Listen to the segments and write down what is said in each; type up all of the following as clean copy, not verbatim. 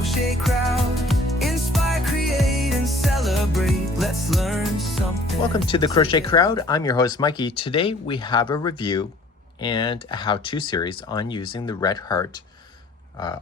crochet crowd. Inspire, create, and celebrate. Let's learn something. Welcome to the Crochet Crowd. I'm your host, Mikey. Today we have a review and a how-to series on using the Red Heart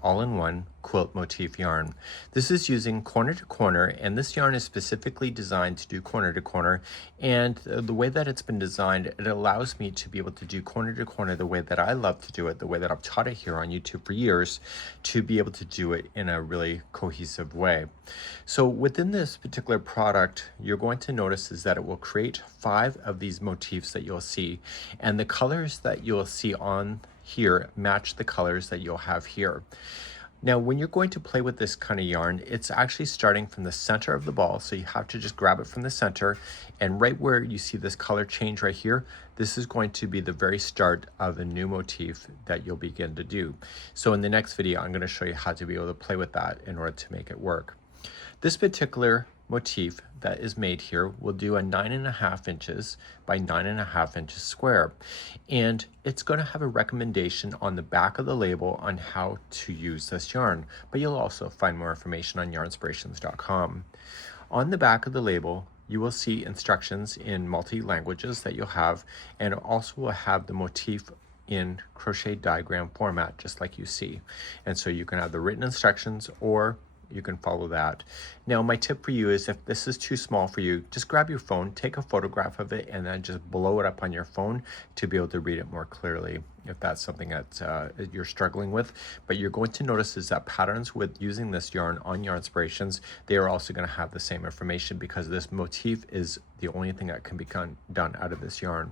all-in-one quilt motif yarn. This is using corner to corner, and this yarn is specifically designed to do corner to corner, and the way that it's been designed, it allows me to be able to do corner to corner the way that I love to do it, the way that I've taught it here on YouTube for years, to be able to do it in a really cohesive way. So within this particular product, you're going to notice is that it will create 5 of these motifs that you'll see, and the colors that you'll see on here match the colors that you'll have here. Now, when you're going to play with this kind of yarn, it's actually starting from the center of the ball. So you have to just grab it from the center, and right where you see this color change right here, this is going to be the very start of a new motif that you'll begin to do. So in the next video, I'm going to show you how to be able to play with that in order to make it work. This particular motif that is made here will do a 9.5 inches by 9.5 inches square, and it's going to have a recommendation on the back of the label on how to use this yarn, but you'll also find more information on yarnspirations.com. On the back of the label, you will see instructions in multi languages that you'll have, and it also will have the motif in crochet diagram format, just like you see. And so you can have the written instructions, or you can follow that. Now, my tip for you is if this is too small for you, just grab your phone, take a photograph of it, and then just blow it up on your phone to be able to read it more clearly, if that's something that you're struggling with. But you're going to notice is that patterns with using this yarn on Yarn Inspirations, they are also going to have the same information, because this motif is the only thing that can be done out of this yarn.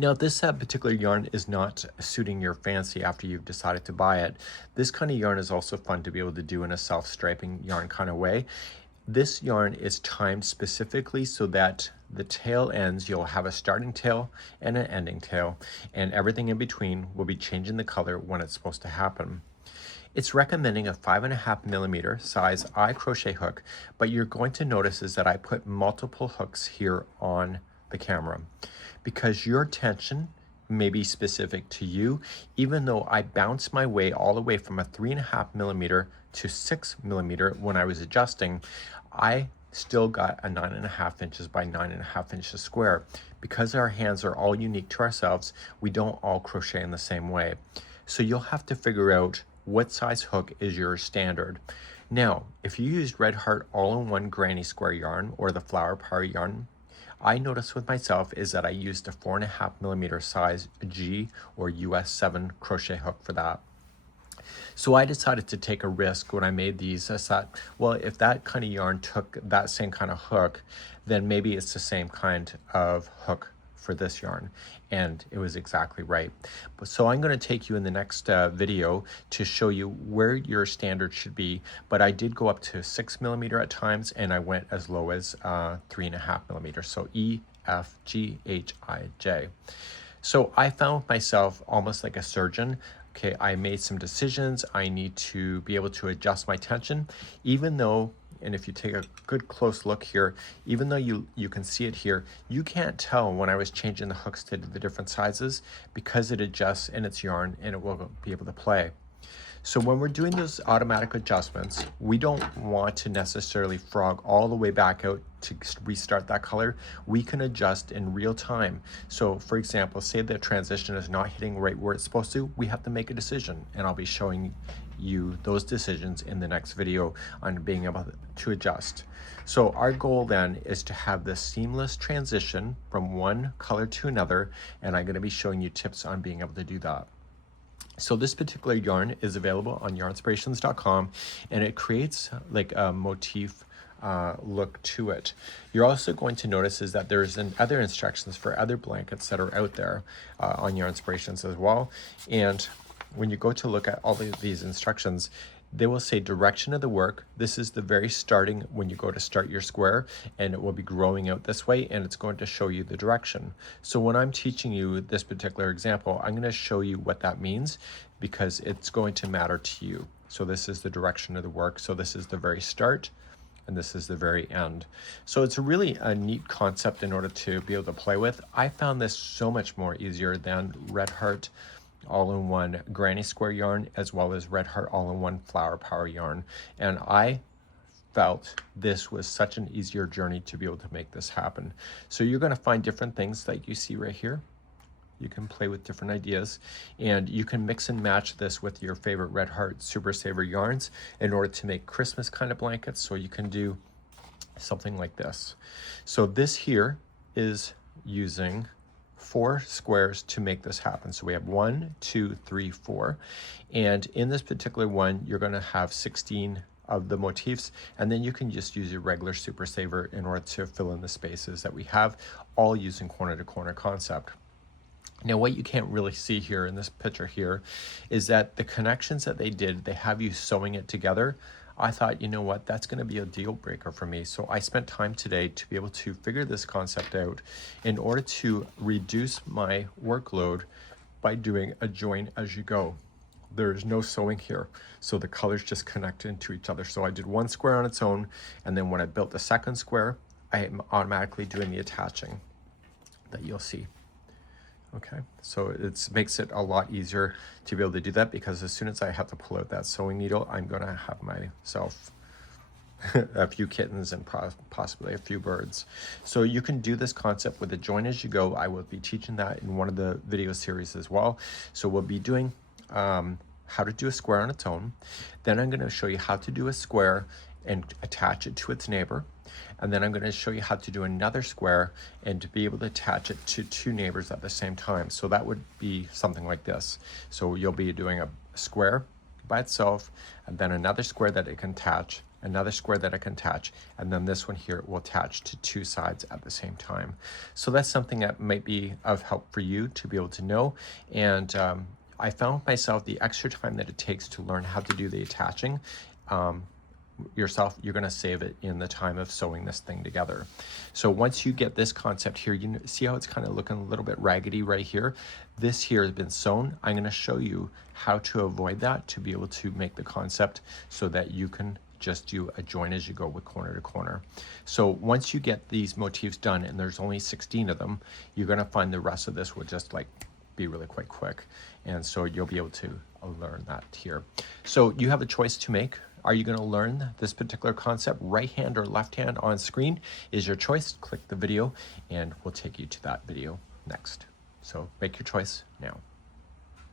Now, if this particular yarn is not suiting your fancy after you've decided to buy it, this kind of yarn is also fun to be able to do in a self-striping yarn kind of way. This yarn is timed specifically so that the tail ends, you'll have a starting tail and an ending tail, and everything in between will be changing the color when it's supposed to happen. It's recommending a 5.5mm size eye crochet hook, but you're going to notice is that I put multiple hooks here on the camera, because your tension may be specific to you. Even though I bounced my way all the way from a 3.5mm to 6mm when I was adjusting, I still got a 9.5 inches by 9.5 inches square. Because our hands are all unique to ourselves, we don't all crochet in the same way. So you'll have to figure out what size hook is your standard. Now, if you used Red Heart all-in-one granny square yarn or the flower power yarn, I noticed with myself is that I used a 4.5mm size G or US 7 crochet hook for that. So I decided to take a risk when I made these. I thought, well, if that kind of yarn took that same kind of hook, then maybe it's the same kind of hook for this yarn, and it was exactly right. So I'm going to take you in the next video to show you where your standard should be, but I did go up to 6mm at times, and I went as low as 3.5mm, so E, F, G, H, I, J. So I found myself almost like a surgeon. Okay, I made some decisions. I need to be able to adjust my tension, even though, and if you take a good close look here, even though you can see it here, you can't tell when I was changing the hooks to the different sizes, because it adjusts in its yarn and it will be able to play. So when we're doing those automatic adjustments, we don't want to necessarily frog all the way back out to restart that color. We can adjust in real time. So for example, say the transition is not hitting right where it's supposed to, we have to make a decision, and I'll be showing you those decisions in the next video on being able to adjust. So our goal then is to have this seamless transition from one color to another, and I'm going to be showing you tips on being able to do that. So this particular yarn is available on yarnspirations.com, and it creates like a motif look to it. You're also going to notice is that there's other instructions for other blankets that are out there on Yarn Inspirations as well. And when you go to look at all of these instructions, they will say direction of the work. This is the very starting when you go to start your square, and it will be growing out this way, and it's going to show you the direction. So when I'm teaching you this particular example, I'm going to show you what that means, because it's going to matter to you. So this is the direction of the work. So this is the very start, and this is the very end. So it's really a neat concept in order to be able to play with. I found this so much more easier than Red Heart all-in-one granny square yarn as well as Red Heart all-in-one flower power yarn. And I felt this was such an easier journey to be able to make this happen. So you're going to find different things like you see right here. You can play with different ideas, and you can mix and match this with your favorite Red Heart Super Saver yarns in order to make Christmas kind of blankets. So you can do something like this. So this here is using 4 squares to make this happen. So we have 1, 2, 3, 4. And in this particular one, you're going to have 16 of the motifs, and then you can just use your regular Super Saver in order to fill in the spaces that we have, all using corner to corner concept. Now, what you can't really see here in this picture here is that the connections that they did, they have you sewing it together. I thought, you know what, that's going to be a deal breaker for me. So I spent time today to be able to figure this concept out in order to reduce my workload by doing a join as you go. There's no sewing here, so the colors just connect into each other. So I did 1 square on its own, and then when I built the second square, I am automatically doing the attaching that you'll see. Okay, so it makes it a lot easier to be able to do that, because as soon as I have to pull out that sewing needle, I'm going to have myself a few kittens and possibly a few birds. So you can do this concept with a join as you go. I will be teaching that in one of the video series as well. So we'll be doing how to do a square on its own. Then I'm going to show you how to do a square and attach it to its neighbor. And then I'm going to show you how to do another square and to be able to attach it to 2 neighbors at the same time. So that would be something like this. So you'll be doing a square by itself, and then another square that it can attach, another square that it can attach, and then this one here will attach to 2 sides at the same time. So that's something that might be of help for you to be able to know. And I found myself the extra time that it takes to learn how to do the attaching yourself, you're going to save it in the time of sewing this thing together. So once you get this concept here, you see how it's kind of looking a little bit raggedy right here. This here has been sewn. I'm going to show you how to avoid that to be able to make the concept so that you can just do a join as you go with corner to corner. So once you get these motifs done, and there's only 16 of them, you're going to find the rest of this will just like be really quite quick. And so you'll be able to learn that here. So you have a choice to make. Are you going to learn this particular concept right hand or left hand on screen is your choice. Click the video and we'll take you to that video next. So make your choice now.